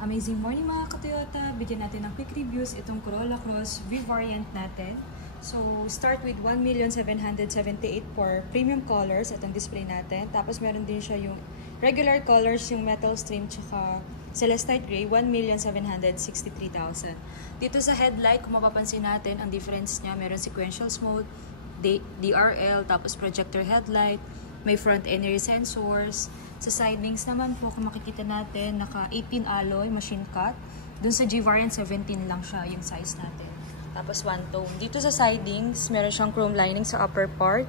Amazing morning mga ka-Toyota! Bigyan natin ng quick reviews itong Corolla Cross V variant natin. So, start with 1,778,000 for premium colors. Itong display natin. Tapos meron din siya yung regular colors, yung metal stream, tsaka celestite gray, 1,763,000. Dito sa headlight, kung mapapansin natin, ang difference niya, meron sequential mode, DRL, tapos projector headlight, may front and rear sensors. Sa sidings naman po, kung makikita natin, naka 18 alloy, machine cut. Dun sa G variant, 17 lang siya yung size natin. Tapos one tone. Dito sa sidings, meron siyang chrome lining sa upper part.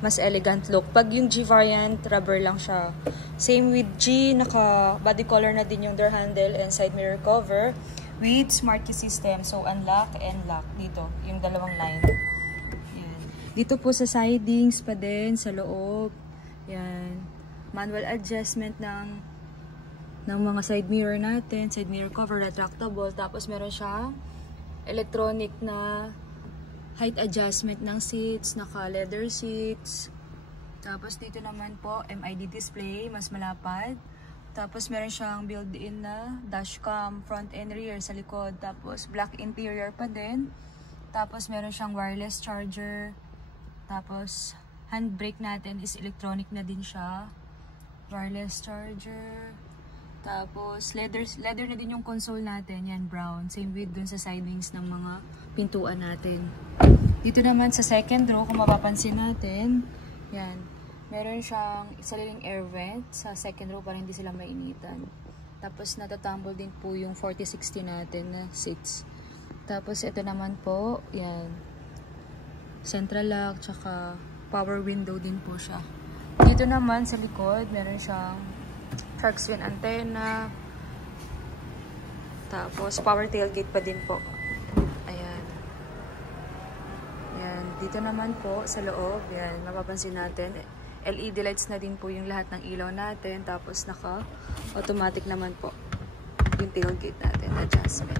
Mas elegant look. Pag yung G variant, rubber lang siya. Same with G, naka body color na din yung door handle and side mirror cover with smart key system. So, unlock and lock. Dito, yung dalawang line. Yan. Dito po sa sidings pa din, sa loob. Yan. Manual adjustment ng mga side mirror natin, side mirror cover, retractable. Tapos meron siyang electronic na height adjustment ng seats, naka leather seats. Tapos dito naman po, MID display, mas malapad. Tapos meron siyang built-in na dashcam, front and rear sa likod. Tapos black interior pa din. Tapos meron siyang wireless charger. Tapos handbrake natin is electronic na din siya. Wireless charger. Tapos leather na din yung console natin, yan brown. Same with dun sa sidings ng mga pintuan natin. Dito naman sa second row, kung mapapansin natin, yan, meron siyang sariling air vent sa second row para hindi sila mainitan. Tapos natatumble din po yung 4060 natin na seats. Tapos ito naman po, yan, central lock, tsaka power window din po siya. Dito naman sa likod, meron siyang shark fin antenna. Tapos power tailgate pa din po. Ayan. Ayan. Dito naman po sa loob, yan, mapapansin natin, LED lights na din po yung lahat ng ilaw natin. Tapos naka-automatic naman po yung tailgate natin, adjustment.